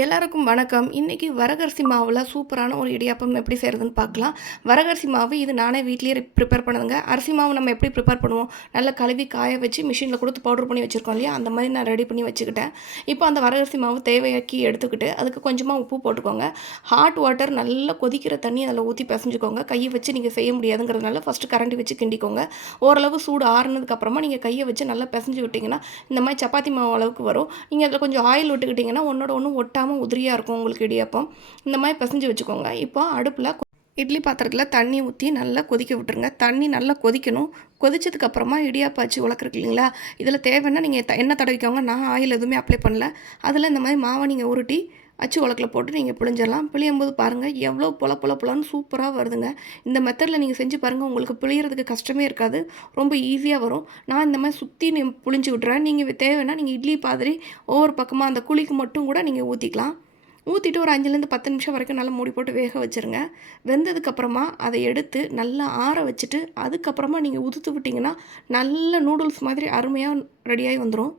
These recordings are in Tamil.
எல்லாருக்கும் வணக்கம். இன்றைக்கி வரகரிசி மாவில் சூப்பரான ஒரு இடியாப்பம் எப்படி செய்கிறதுன்னு பார்க்கலாம். வரகரிசி மாவு இது நானே வீட்லேயே ப்ரிப்பேர் பண்ணுதுங்க. அரிசி மாவு நம்ம எப்படி ப்ரிப்பேர் பண்ணுவோம்? நல்லா கழுவி காய வச்சு மிஷினில் கொடுத்து பவுடர் பண்ணி வச்சுருக்கோம் இல்லையா? அந்த மாதிரி நான் ரெடி பண்ணி வச்சுக்கிட்டேன். இப்போ அந்த வரகரிசி மாவு தேவையாக்கி எடுத்துக்கிட்டு அதுக்கு கொஞ்சமாக உப்பு போட்டுக்கோங்க. ஹாட் வாட்டர் நல்லா கொதிக்கிற தண்ணி அதில் ஊற்றி பிசைஞ்சுக்கோங்க. கையை வச்சு நீங்கள் செய்ய முடியாதுங்கிறதுனால ஃபஸ்ட்டு கரண்டி வச்சு கிண்டிக்கோங்க. ஓரளவு சூடு ஆறுனதுக்கப்புறமா நீங்கள் கையை வச்சு நல்லா பிசைஞ்சு விட்டிங்கன்னா இந்த மாதிரி சப்பாத்தி மாவு அளவுக்கு வரும். நீங்கள் அதில் கொஞ்சம் ஆயில் விட்டுக்கிட்டிங்கன்னா ஒன்றோட ஒன்று ஒட்டாமல் உதிரியாக இருக்கும் உங்களுக்கு இடியாப்பம். இந்த மாதிரி பிசைஞ்சு வச்சுக்கோங்க. இப்போ அடுப்பில் இட்லி பாத்திரத்தில் தண்ணி ஊற்றி நல்லா கொதிக்க விட்டுருங்க. தண்ணி நல்லா கொதிக்கணும். கொதிச்சதுக்கப்புறமா இடியாப்பம் வச்சு இல்லைங்களா? இதில் தேவைன்னா நீங்கள் த- எண்ணெய் தடவிக்கோங்க. நான் ஆயில் எதுவுமே அப்ளை பண்ணல. அதில் இந்த மாதிரி மாவை நீங்கள் உருட்டி அச்சு உலக்கில் போட்டு நீங்கள் பிழிஞ்சிடலாம் பிழியும் போது பாருங்கள் எவ்வளோ புல புல புலன்னு சூப்பராக வருதுங்க. இந்த மெத்தடில் நீங்கள் செஞ்சு பாருங்கள் உங்களுக்கு பிழியறதுக்கு கஷ்டமே இருக்காது. ரொம்ப ஈஸியாக வரும். நான் இந்த மாதிரி சுற்றி நீ புழிஞ்சு விட்றேன் நீங்கள் தேவைன்னா நீங்கள் இட்லி பாதிரி ஒவ்வொரு பக்கமாக அந்த குழிக்கு மட்டும் கூட நீங்கள் ஊற்றிக்கலாம் ஊற்றிட்டு ஒரு அஞ்சுலேருந்து பத்து நிமிஷம் வரைக்கும் நல்லா மூடி போட்டு வேக வச்சுருங்க. வெந்ததுக்கப்புறமா அதை எடுத்து நல்லா ஆற வச்சுட்டு அதுக்கப்புறமா நீங்கள் உதுத்து விட்டிங்கன்னா நல்ல நூடுல்ஸ் மாதிரி அருமையாக ரெடியாகி வந்துடும்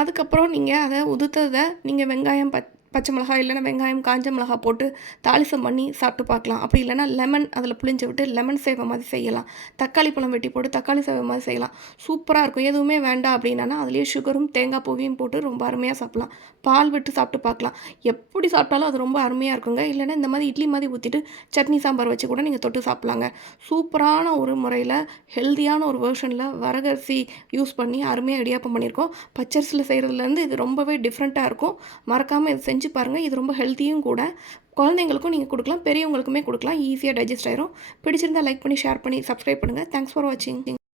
அதுக்கப்புறம் நீங்கள் அதை உதுத்ததை நீங்கள் வெங்காயம் பத் பச்சை மிளகாய் இல்லைன்னா வெங்காயம் காஞ்ச மிளகாய் போட்டு தாளிசம் பண்ணி சாப்பிட்டு பார்க்கலாம். அப்படி இல்லைன்னா லெமன் அதில் புளிஞ்சு விட்டு லெமன் சேவை மாதிரி செய்யலாம். தக்காளி பழம் வெட்டி போட்டு தக்காளி சேவை மாதிரி செய்யலாம். சூப்பராக இருக்கும். எதுவுமே வேண்டாம் அப்படின்னா அதுலேயே சுகரும் தேங்காய் பூவையும் போட்டு ரொம்ப அருமையாக சாப்பிட்லாம். பால் விட்டு சாப்பிட்டு பார்க்கலாம். எப்படி சாப்பிட்டாலும் அது ரொம்ப அருமையாக இருக்குங்க. இல்லைன்னா இந்த மாதிரி இட்லி மாதிரி ஊற்றிட்டு சட்னி சாம்பார் வச்சு கூட நீங்கள் தொட்டு சாப்பிட்லாங்க. சூப்பரான ஒரு முறையில் ஹெல்தியான ஒரு வேர்ஷனில் வரகரிசி யூஸ் பண்ணி அருமையாக இடியாப்பம் பண்ணியிருக்கோம். பச்சரிசியில் செய்கிறதுலேருந்து இது ரொம்பவே டிஃப்ரெண்ட்டாக இருக்கும். மறக்காமல் இது செஞ்சு பாருங்கள் இது ரொம்ப ஹெல்த்தியும் கூட. குழந்தைங்களுக்கும் நீங்கள் கொடுக்கலாம். பெரியவங்களுக்குமே கொடுக்கலாம். ஈஸியாக டைஜஸ்ட் ஆயிரும். பிடிச்சிருந்தா லைக் பண்ணி ஷேர் பண்ணி சப்ஸ்கிரைப் பண்ணுங்கள் தேங்க்ஸ் ஃபார் வாட்சிங்